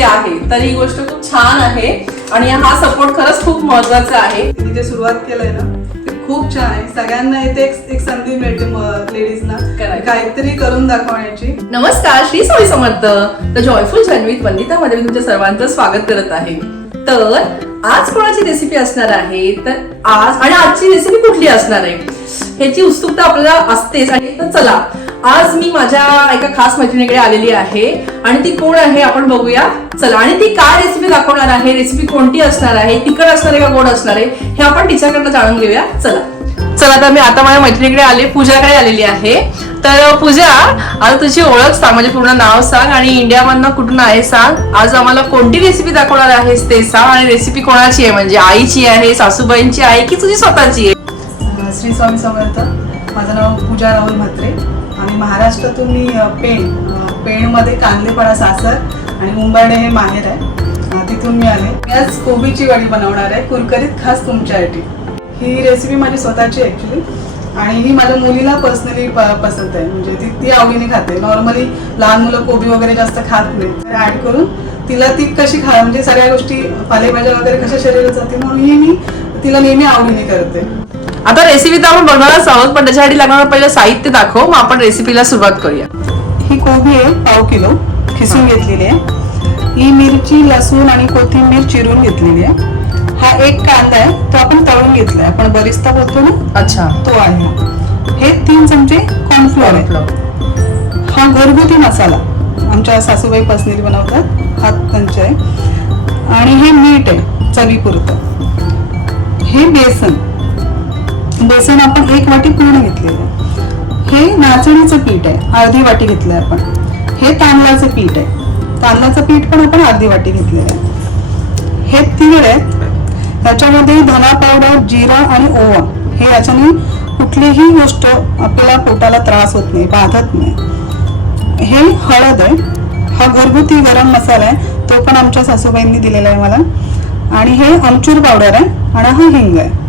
घ्यायची आहे तर ही गोष्ट खूप छान आहे आणि हा सपोर्ट खरंच खूप महत्त्वाचा आहे. तिने जे सुरुवात केलंय ना ते खूप छान आहे. सगळ्यांना इथे एक संधी मिळते लेडीजना. काहीतरी करून दाखवण्याची. नमस्कार श्री स्वामी समर्थ. द जॉयफुल जन्वीत वंदितामध्ये मी तुमच्या सर्वांचं स्वागत करत आहे. तर आज कोणाची रेसिपी असणार आहे? तर आज आणि आजची रेसिपी कुठली असणार आहे? ह्याची उत्सुकता आपल्याला असतेच. आणि तर चला आज मी माझ्या एका खास मैत्रिणीकडे आलेली आहे आणि ती कोण आहे आपण बघूया. चला आणि ती काय रेसिपी दाखवणार आहे रेसिपी कोणती असणार आहे तिखट असणार आहे का गोड असणार आहे हे आपण तिच्याकडनं जाणून घेऊया. चला. चला तर मी आता माझ्या मैत्रिणीकडे आले पूजाकडे आलेली आहे. तर पूजा आता तुझी ओळख सांग म्हणजे पूर्ण नाव सांग आणि इंडियामधनं कुठून आहे सांग. आज आम्हाला कोणती रेसिपी दाखवणार आहेस ते सांग आणि रेसिपी कोणाची आहे? म्हणजे आईची आहे सासूबाईंची आहे की तुझी स्वतःची आहे? श्री स्वामी समर्थ. माझं नाव पूजा राहुल म्हात्रे. महाराष्ट्रातून मी पेण पेणमध्ये कांदेपाडा सासर आणि मुंबाडे हे माहेर आहे. तिथून मी आले. मी आज कोबीची वडी बनवणार आहे कुरकरीत खास तुमच्यासाठी. ही रेसिपी माझी स्वतःची ॲक्च्युली आणि ही माझ्या मुलीला पर्सनली पसंत आहे. म्हणजे ती ती आवडीने खाते. नॉर्मली लहान मुलं कोबी वगैरे जास्त खात नाही तर ॲड करून तिला ती कशी खा म्हणजे सगळ्या गोष्टी पालेभाज्या वगैरे कशा शरीरात जाते म्हणून ही मी तिला नेहमी आवडीने करते. आता रेसिपी तर आपण बनवणारच आहोत पण त्याच्यासाठी लागणार पहिलं साहित्य दाखव मग आपण रेसिपीला सुरुवात करूया. ही कोबी आहे पाव किलो खिसून घेतलेली आहे. ही मिरची लसूण आणि कोथिंबीर चिरून घेतलेली आहे. हा एक कांदा आहे तो आपण तळून घेतलाय. आपण बरिस्ता बोलतो ना? अच्छा. तो आहे. हे तीन चमचे कॉर्नफ्लोअर आहे. हा घरगुती मसाला. आमच्या सासूबाई पर्सनली बनवतात. हा त्यांचे आहे. आणि हे मीठ आहे चवीपुरतं. हे बेसन. बेसन आपण एक वाटी पूर्ण घेतलेलं आहे. हे नाचणीचं पीठ आहे. अर्धी वाटी घेतलं आहे आपण. हे तांदळाचं पीठ आहे. तांदळाचं पीठ पण आपण अर्धी वाटी घेतलेलं आहे. हे तीळ आहेत त्याच्यामध्ये धना पावडर जिरा आणि ओवा. हे याच्याने कुठलीही गोष्ट आपल्याला पोटाला त्रास होत नाही बाधत नाही. हे हळद आहे. हा घरगुती गरम मसाला आहे. तो पण आमच्या सासूबाईंनी दिलेला आहे मला. आणि हे आमचूर पावडर आहे. आणि हा हिंग आहे.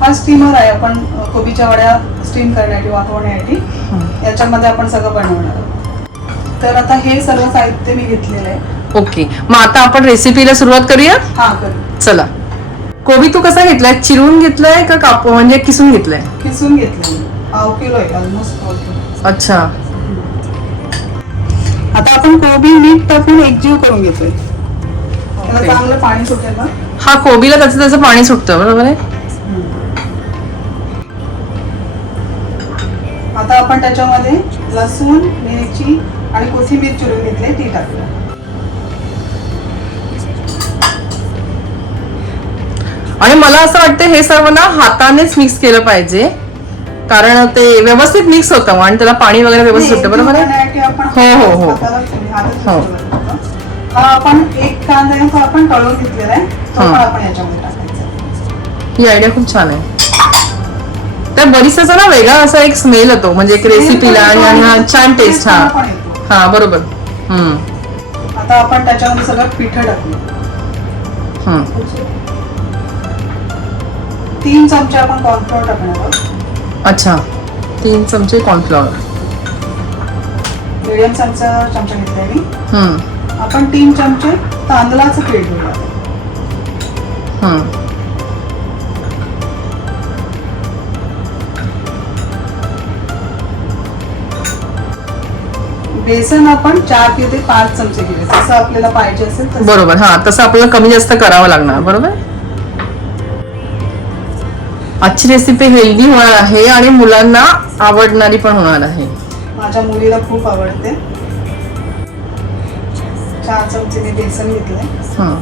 हा स्टीमर आहे. आपण कोबीच्या वड्या स्टीम करण्यासाठी वाफवण्यासाठी याच्यामध्ये आपण सगळं बनवणार आहोत. तर आता हे सर्व साहित्य मी घेतलेलं आहे. ओके. मग आता आपण रेसिपीला सुरुवात करूया? हा करू. चला. कोबी तू कसा घेतलाय? चिरून घेतलाय का काप म्हणजे किसून घेतलाय? किसून घेतलं पाव किलो आहे ऑलमोस्ट अच्छा. आता आपण कोबी मीठ टाकून एकजीव करून घेतोय. त्याला. चांगलं पाणी सुटेल ना? हा कोबीला त्याचं त्याचं पाणी सुटतं बरोबर आहे? आपण त्याच्यामध्ये लसूण मिरची आणि कोथिंबीर चिरून घेतली ती टाकूया आणि मला असं वाटतं हे सर्व ना हातानेच मिक्स केलं पाहिजे. कारण ते व्यवस्थित मिक्स होतं आणि त्याला पाणी वगैरे व्यवस्थित सुटतं बरोबर आहे? हो, हो, हो. हो. होतो. आपण एक कांदा आपण तळून घेतलेला आहे. ही. आयडिया खूप छान आहे. त्या बरीचसा ना वेगळा असा एक स्मेल येतो म्हणजे एक रेसिपीला आणि हा छान टेस्ट हा. हा बरोबर. हम्म. आता आपण त्याच्यामध्ये सगळं पिठं टाकू. तीन चमचे आपण कॉर्नफ्लोअर टाकणार आहोत. अच्छा. तीन चमचे कॉर्नफ्लॉवर मिडियम चमचा चमचा घेतलाय मी. हम्म. आपण तीन चमचे तांदळाचं पीठ घेऊया बेसन आपण चार किंवा ते पाच चमचे घेऊया. जसं आपल्याला पाहिजे असेल तसं. बरोबर हा तसं आपल्याला कमी जास्त करावं लागणार बरोबर? आजची रेसिपी हेल्दी होणार आहे आणि मुलांना आवडणारी पण होणार आहे. माझ्या मुलीला खूप आवडते. चार चमचे मी बेसन घेतलंय. हं.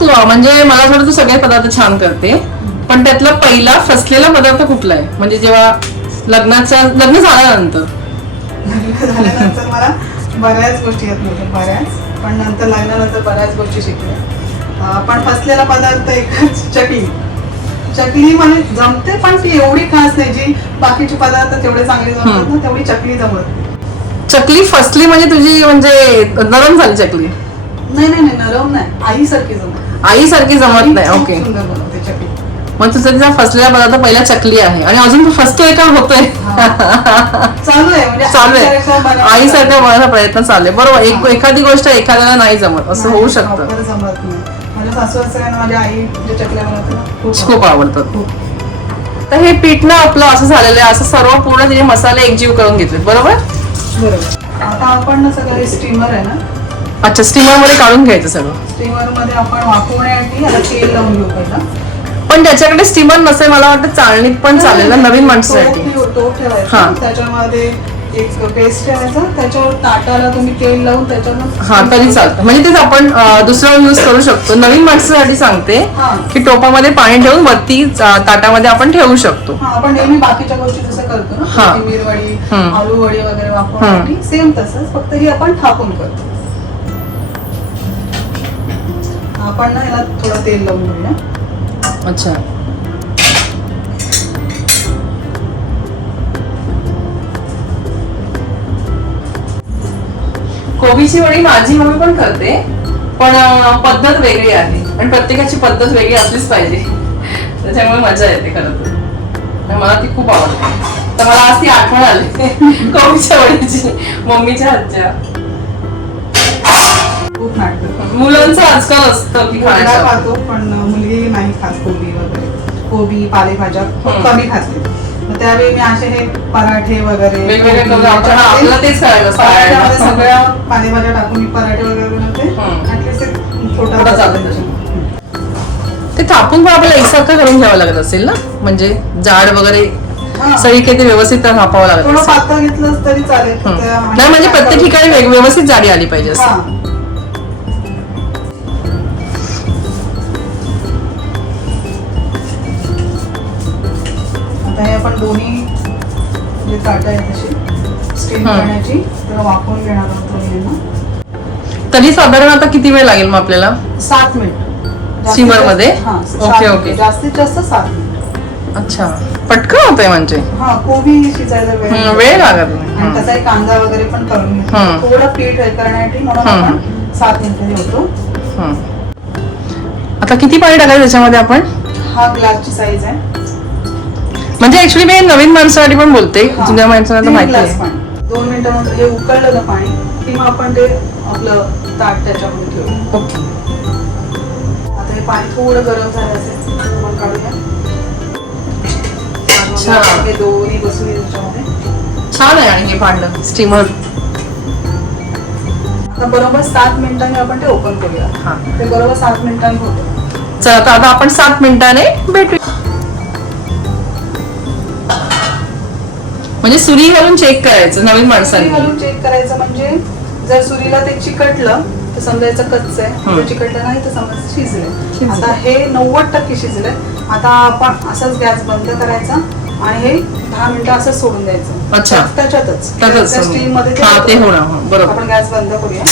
तू म्हणजे मला वाटतं तू सगळे पदार्थ छान करते पण त्यातला पहिला फसलेला पदार्थ कुठला आहे? म्हणजे जेव्हा लग्नाच्या लग्न झाल्यानंतर. लग्न झाल्यानंतर मला बऱ्याच गोष्टी येत नव्हत्या बऱ्याच. पण नंतर लग्नानंतर बऱ्याच गोष्टी शिकल्या. पण फसलेला पदार्थ एकच चकली. चकली मला जमते पण ती एवढी खास नाही जी बाकीचे पदार्थ तेवढे चांगले जमतात ना तेवढी चकली जमत. चकली फसली म्हणजे तुझी म्हणजे नरम झाली चकली? नाही नाही नाही नरम नाही आईसारखी जमत आईसारखी जमत नाही ओके. सुंदर बनवते चकली. मग तुझा तिचा फसलेला पदार्थ पहिला चकली आहे. आणि अजून फसतोय का? होतोय. चालू आहे म्हणजे चालू आहे. आईसारखा प्रयत्न चालू आहे. बरोबर एक एखादी गोष्ट एखाद्याला नाही जमत. असं होऊ शकतं. खूप खूप आवडतं खूप तर हे पीठ ना आपलं असं झालेलं आहे. असं सर्व पूर्ण तिने मसाले एकजीव करून घेतले बरोबर? बरोबर. आता आपण ना सगळं स्टीमर आहे ना? अच्छा स्टीमरमध्ये काढून घ्यायचं सगळं. स्टीमरमध्ये आपण वाफवण्यासाठी याला तेल लावून घेऊ पहिला. पण त्याच्याकडे स्टीमर नसेल मला वाटतं चालणीत पण चालेल ना नवीन माणसासाठी हा. त्याच्यामध्ये एक पेस्ट ठेवायचा त्याच्यावर ताटाला तुम्ही तेल लावून त्याच्यावर हा तरी चालतं म्हणजे तेच आपण दुसरं यूज करू शकतो नवीन माणसासाठी सांगते. की टोपामध्ये पाणी ठेवून वरती ताटामध्ये आपण ठेवू शकतो आपण नेहमी बाकीच्या गोष्टी जसं करतो ना हा. कोथिंबीर वडी हम्म. आलू वडी वगैरे वापरण्यासाठी सेम तसंच फक्त ही आपण थापून करतो आपण ना याला थोडं तेल लावून घेऊया अच्छा. कोबीची वडी माझी मम्मी पण करते पण पद्धत वेगळी आहे. आणि प्रत्येकाची पद्धत वेगळी असलीच पाहिजे. त्याच्यामुळे मजा येते खरं तर. मला ती खूप आवडते. तर मला आज ती आठवण आली. कोबीच्या वडीची. मम्मीच्या हातच्या. मुलांचं आजकाल असतं की खाण्याचं. खातो पण नाही खात कोबी वगैरे. कोबी पालेभाज्या. कमी खाते. मग त्यावेळी मी असे हे पराठे वगैरे. सगळ्या पालेभाज्या टाकून मी पराठे वगैरे बनवते. ते थापून पण आपल्याला एकसारखं करून घ्यावं लागत असेल ना? म्हणजे जाड वगैरे हा. सगळीकडे ते व्यवस्थित थापावं लागत नाही म्हणजे प्रत्येक ठिकाणी व्यवस्थित जाडी आली पाहिजे. असं. आपण दोन्ही जे ताटं आहेत तशी स्टीम हं. करण्याची तर वापरून घेणार आहोत दोन्ही. तरी साधारण आता किती वेळ लागेल मग आपल्याला सात मिनिट Steamer जास्त- मध्ये? Okay, okay. जास्तीत जास्त सात मिनिट अच्छा पटकन होतंय म्हणजे हा कोबी शिजायला वेळ लागतो. वेळ लागत नाही. त्याचा एक कांदा वगैरे पण करून थोडं पीठ हे करण्यासाठी म्हणून. आपण सात मिनिटं ठेवतो हं. आता किती पाणी टाकायचं त्याच्यामध्ये आपण हा ग्लासची साईज आहे म्हणजे ऍक्च्युली मी नवीन माणसासाठी पण बोलते. जुन्या तीन माहिती आहे. दोन मिनिटानंतर हे उकळलं ना पाणी की मग आपण ते आपलं ताट त्याच्यामध्ये ठेवू. ओके. आता हे पाणी थोडं गरम झालं असेल आपण काढूया. हे दोन्ही बसून छान आहे आणि हे भांडण स्टीमर आता बरोबर सात मिनिटांनी आपण ते ओपन करूया. हा. ते बरोबर सात मिनिटांनी होतं. चला आता आपण सात मिनिटाने भेटू म्हणजे सुरी घालून चेक करायचं नवीन सुरी माणसांनी घालून चेक करायचं म्हणजे जर सुरीला ते चिकटलं तर समजायचं कच्चं आहे. हं. जर चिकटलं नाही तर समजायचं शिजलंय. आता हे नव्वद टक्के शिजलंय. आता आपण असाच गॅस बंद करायचा आणि हे दहा मिनिटं असंच सोडून द्यायचं. अच्छा. त्या- त्याच्यातच. त्यातच त्या स्टीममध्ये ते हा, ते होतं. होणार, हं, बरोबर. आपण गॅस बंद करूया.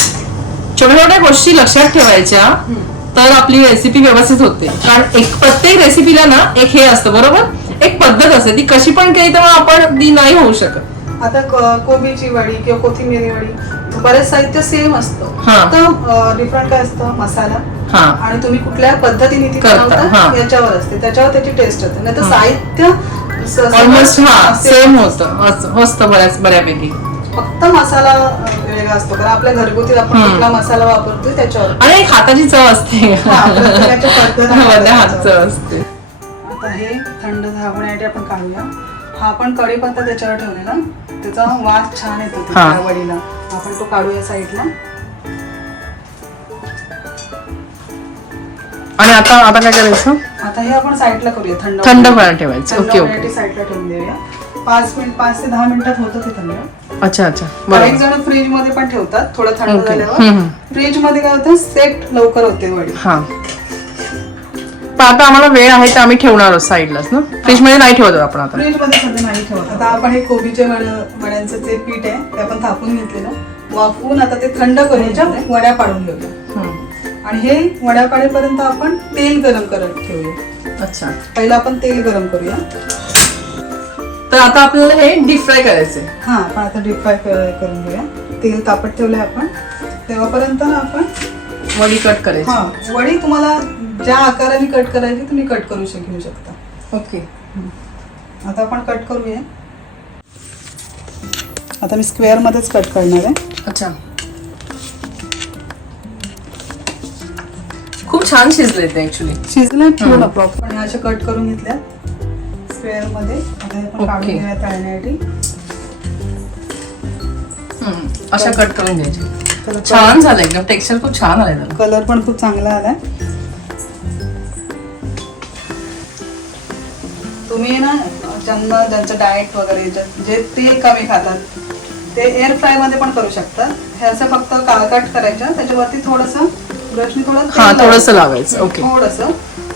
छोट्या छोट्या गोष्टी लक्षात ठेवायच्या तर आपली रेसिपी व्यवस्थित होते. कारण एक प्रत्येक रेसिपीला ना एक हे असतं बरोबर? एक पद्धत असते. ती कशी पण केली तर मग आपण ती नाही होऊ शकत. आता क- कोबीची वडी किंवा कोथिंबिरी वडी बरेच साहित्य सेम असतं. फक्त डिफरंट काय असतं? मसाला. हा. आणि तुम्ही कुठल्या पद्धतीने ती करता, बनवता. याच्यावर असते. त्याच्यावर त्याची टेस्ट असते. नाही तर साहित्य स- ऑलमोस्ट हा सेम असतं. होतं. असं- असतं बऱ्याच बऱ्यापैकी. फक्त मसाला अं, वेगळा असतो. कारण आपल्या घरगुती आपण हम्म. कुठला मसाला वापरतोय त्याच्यावर. आणि एक हाताची चव असते. हा, प्रत्येकाच्या पद्धत आहे मध्ये हात त्याच्यावर. चव असते. आता हे थंड झावण्यासाठी आपण काढूया. हा आपण कढीपत्ता त्याच्यावर ठेवलेला. त्याचा वास छान येतो वडीला आपण तो काढूया साईडला. आणि आता आता काय करायचं? आता हे आपण साईडला करूया. थंड थंड. व्हायला ठेवायचं. Okay okay. साईडला ठेवून देऊया. पाच मिनिट पाच ते दहा मिनिटात होतं ते थंड. अच्छा अच्छा. बरोबर. जण फ्रीजमध्ये पण ठेवतात. थोडं थंड. झाल्यावर. फ्रीजमध्ये काय होतं? सेट लवकर होते वडी. हा. पण आता आम्हाला वेळ आहे तर आम्ही ठेवणार साईडलाच ना? फ्रीजमध्ये नाही ठेवत आपण आता. फ्रीजमध्ये सध्या नाही ठेवत. आता आपण हे कोबीचे वड वड्यांचं जे पीठ आहे ते आपण थापून घेतलेलं. वाफवून आता ते थंड करून वड्या पाडून घेऊया. आणि हे वड्या पाडेपर्यंत आपण तेल गरम करत ठेवूया. अच्छा. पहिला आपण तेल गरम करूया. तर आता आपल्याला हे डीप फ्राय करायचंय. हा आपण आता डीप फ्राय करून घेऊया. तेल तापत ठेवलंय आपण. तेव्हापर्यंत ना आपण वडी कट करायची. हा वडी तुम्हाला ज्या आकाराने कट करायची तुम्ही कट करू शक घेऊ शकता. ओके. आता आपण कट करूया. आता मी स्क्वेअर मध्येच कट करणार आहे. अच्छा. खूप छान शिजले ते ऍक्च्युली शिजले पूर्ण प्रॉपर आणि अशा कट करून घेतल्या स्क्वेअरमध्ये. आता हे आपण काढून Okay. घेऊया तळण्यासाठी. अशा कट करून घ्यायचे. त्याला छान झालं एकदम. टेक्स्चर खूप छान आलंय. त्याला कलर पण खूप चांगला आलाय. तुम्ही ना ज्यांना ज्यांचं डाएट वगैरे जे तेल कमी खातात ते एअर फ्रायमध्ये पण करू शकतात. हे असं फक्त काळकाट करायचं त्याच्यावरती थोडस ब्रशने थोडं हा. थोडस लावायचं ओके. थोडस.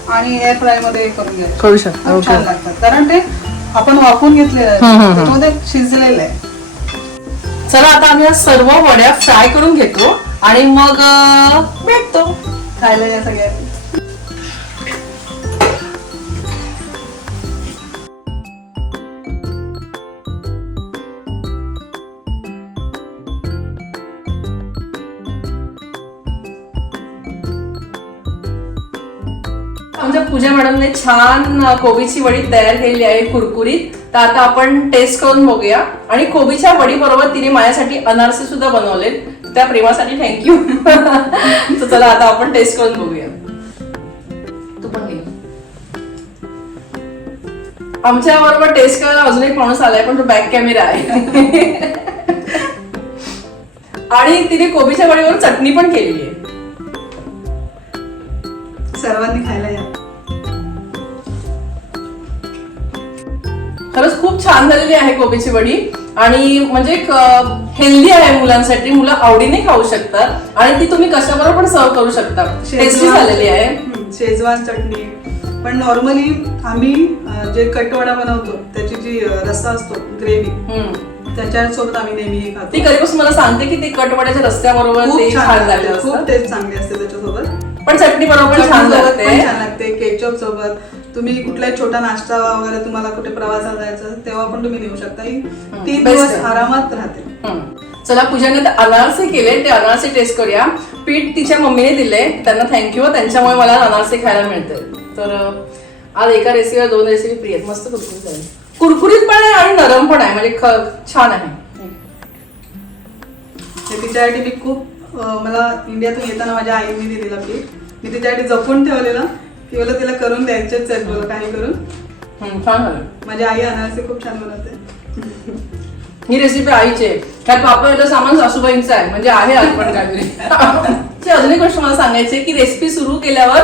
आणि एअर फ्रायमध्ये करून घ्यायचं. करू शकता छान लागतात. कारण ते आपण वापरून घेतलेलं आहे. त्याच्यामध्ये शिजलेलं आहे. चला आता आम्ही सर्व वड्या फ्राय करून घेतो आणि मग भेटतो. खायला या सगळ्या पूजा मॅडमने छान कोबीची वडी तयार केलेली आहे कुरकुरीत. तर आता आपण टेस्ट करून बघूया. आणि कोबीच्या वडी बरोबर तिने माझ्यासाठी अनारसे सुद्धा बनवले त्या प्रेमासाठी थँक्यू तर चला आता आपण टेस्ट करून बघूया. तू पण घे. आमच्या बरोबर टेस्ट करायला अजून एक माणूस आलाय पण तो बॅक कॅमेरा आहे. आणि तिने कोबीच्या वडीवर चटणी पण केलेली आहे. सर्वांनी खायला या. खरंच खूप छान झालेली आहे कोबीची वडी. आणि म्हणजे हेल्दी आहे मुलांसाठी. मुलं आवडीने खाऊ शकतात. आणि ती तुम्ही कशाबरोबर पण सर्व करू शकता टेस्टी झालेली आहे. शेजवान चटणी. पण नॉर्मली आम्ही जे कटवडा बनवतो त्याची जी रस्सा असतो ग्रेव्ही. त्याच्यासोबत आम्ही नेहमी हे ती खातो कधीपासून मला सांगते की ते कटवड्याच्या रस्त्याबरोबर ते खूप छान छान लागलं लागते खूप असतं टेस्ट चांगली असते त्याच्यासोबत. पण चटणी बरोबर छान लागते. केचप सोबत. तुम्ही कुठलाही छोटा नाश्ता वगैरे तुम्हाला कुठे प्रवासाला जायचं तेव्हा पण तुम्ही नेऊ शकता. ही तीन best दिवस आहे. आरामात राहते. चला पूजाने ते अनारसे केले ते अनारसे टेस्ट करूया. पीठ तिच्या मम्मीने दिले त्यांना थँक्यू त्यांच्यामुळे मला अनारसे खायला मिळते तर अं, आज एका रेसिपीला दोन रेसिपी प्रिय आहेत. मस्त कुरकुरीत आहे कुरकुरीत पण आहे आणि नरम पण आहे. म्हणजे ख- छान आहे. ते तिच्यासाठी मी खूप अं, मला इंडियातून येताना माझ्या आईने दिलेला पीठ. मी तिच्यासाठी जपून ठेवलेलं. की मला तिला करून द्यायचेच आहेत मला काही करून. हम्म, छान झालं. माझी आई अनारसे खूप छान बनवते. ही रेसिपी आईची आहे. त्यात सामान सासूबाईंचं आहे. म्हणजे आहे आज पण काहीतरी. ती अजून एक गोष्ट मला सांगायची आहे की रेसिपी सुरू केल्यावर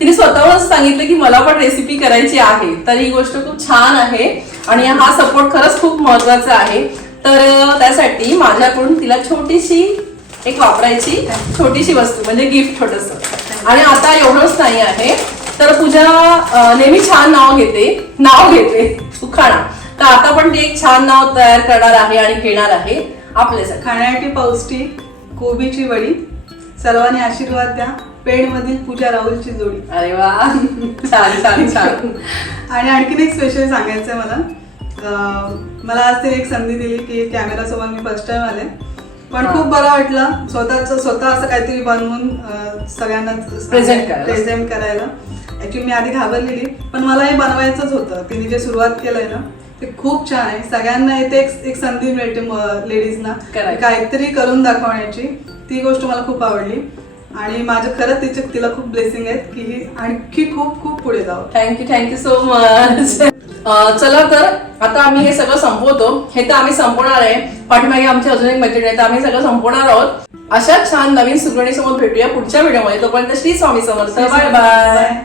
तिने स्वतःहूनच सांगितलं की मला पण रेसिपी करायची आहे. तर ही गोष्ट खूप छान आहे आणि हा सपोर्ट खरंच खूप महत्त्वाचा आहे. तर अं, त्यासाठी माझ्याकडून तिला छोटीशी एक वापरायची छोटीशी वस्तू म्हणजे गिफ्ट छोटस. आणि आता एवढंच नाही आहे. तर पूजा नेहमी छान नाव घेते. नाव घेते. उखाणा तर आता पण ती एक छान नाव तयार करणार आहे आणि घेणार आहे आपल्यासाठी. खाण्यासाठी पौष्टिक कोबीची वडी सर्वांनी आशीर्वाद द्या. पेड मधील पूजा राहुलची जोडी. अरे वा. छान छान छान. आणि आणखीन एक स्पेशल सांगायचं आहे मला मला आज ते एक संधी दिली की कॅमेरा समोर मी फर्स्ट टाइम आले. पण. खूप बरं वाटलं. स्वतःच स्वतः असं काहीतरी बनवून सगळ्यांना करायला. प्रेझेंट करायला. ऍक्च्युली मी आधी घाबरलेली पण मला हे बनवायचंच होतं. तिने जे सुरुवात केलंय ना ते खूप छान आहे. सगळ्यांना इथे एक एक संधी मिळते लेडीजना. काहीतरी करून दाखवण्याची. ती गोष्ट मला खूप आवडली. आणि माझं खरंच तिचे तिला खूप ब्लेसिंग आहेत की ही आणखी खूप खूप पुढे जावं. थँक्यू थँक्यू सो मच चला तर आता आम्ही हे सगळं संपवतो. हे तर आम्ही संपवणार आहे. पाठीमागे आमची अजून एक मैत्रीण आहे तर आम्ही सगळं संपवणार आहोत. अशा छान नवीन सुगरणीसमोर भेटूया पुढच्या व्हिडिओमध्ये. तोपर्यंत श्री स्वामी समर्थ. Bye bye